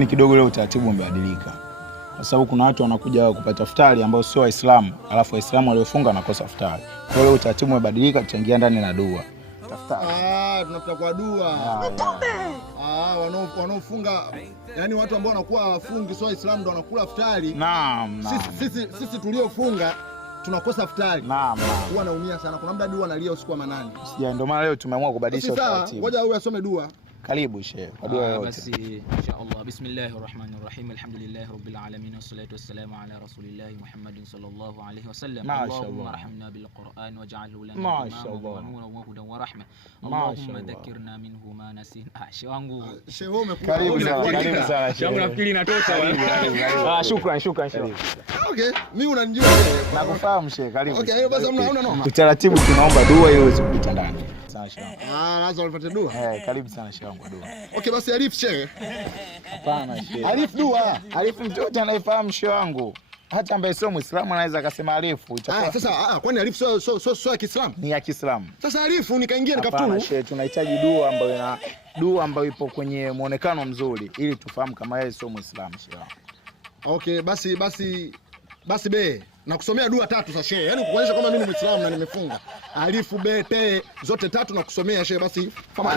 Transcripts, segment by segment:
Ni kidogo leo utaratibu umebadilika. Kwa sababu kuna watu wanakuja kupata iftari ambao sio Waislamu, alafu Waislamu waliofunga wanakosa iftari. Kwa hiyo utaratibu umebadilika, tutaingia ndani na dua. Tunapita kwa dua. Wanaofunga, yani watu ambao wanakuwa wafungi sio Waislamu ndio wanakula iftari. Naam. Sisi tuliofunga tunakosa iftari. Naam. Huwa naumia sana. Kuna muda dua analia usiku wa manane. Ndio maana leo tumeamua kubadilisha utaratibu. Ngoja huyu asome dua. Karibu shehe, kwa dua yote. Basi inshallah. Bismillahirrahmanirrahim. Alhamdulillahi rabbil alamin wassalatu wassalamu ala rasulillahi Muhammadin sallallahu alayhi wasallam. Allahumma arhamna bil Qur'an waj'alhu lana nuran wa hudan wa rahma. Allahumma dhakkirna minhu ma nasina. Shehe wangu, shehe wewe umekuwa. Karibu sana. Shehe wangu nafikiri inatosha bwana. Shukrani shehe. Okay, mimi unanijua. Nakufahamu shehe, karibu. Okay, basi hamna noma. Utaratibu tunaomba dua ili uweze kupita ndani. Lazima upate dua. Karibu sana shehe wangu dua. Okay, basi Arif shehe. Hapana shehe. Arif dua. Arif mtoto anaifahamu shehe wangu. Hata ambaye sio Muislamu anaweza akasema Arifu. Sasa kwani Arif sio ya Kiislamu? Ni ya Kiislamu. Sasa Arifu nikaingia nikafuturu. Hapana shehe, tunahitaji dua ambayo ipo kwenye muonekano mzuri ili tufahamu kama yeye sio Muislamu shehe wangu. Okay, basi be nakusomea dua 3 sasa shehe. Yaani kuonyesha kwamba mimi ni Muislamu na nimefunga. Alifu be te zote 3 nakusomea shehe, basi kama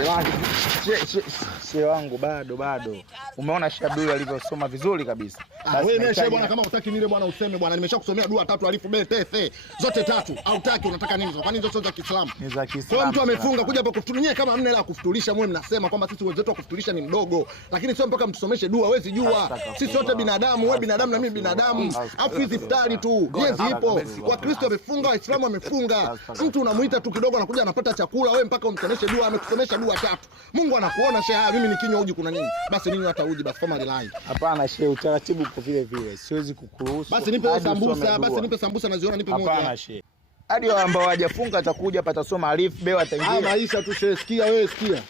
shehe wangu bado. Umeona Sheikh Abdul alivyosoma vizuri kabisa. Wewe ni shehe bwana, kama hutaki nile bwana useme bwana, nimeshakusomea dua 3 alifu be te zote 3. Au hutaki unataka nini? Kwani hizo sio za Kiislamu? Ni za Kiislamu. Kwa mtu amefunga kuja hapa kufutulia kama hamna hela kufutulisha, mwe mnasema kwamba sisi uwezo wetu wa kufutulisha ni mdogo. Lakini sio mpaka mtusomeshe dua, wewe jua. Sisi wote binadamu, wewe binadamu na mimi binadamu. Afu hizi iftari tu. Yezi ipo. Wakristo wamefunga, Waislamu wamefunga. Mtu unamuita tu kidogo anakuja anapata chakula, wewe mpaka umsomeshe dua, amekusomesha dua 3. Mungu anakuona shehe, mimi nikinywa uji kuna nini? Basi ninywe hata uji basi kama lilahi. Hapana shehe, utaratibu uko vile vile. Siwezi kukuruhusu. Basi nipe sambusa naziona nipe moja. Hapana shehe. Hadi wao ambao hawajafunga atakuja hapa atasoma Arif Beo ataingia. Maisha tu shehe, sikia wewe sikia.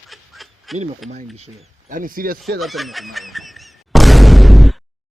Mimi nimekumind shehe. Yaani serious shehe hata nimekumind.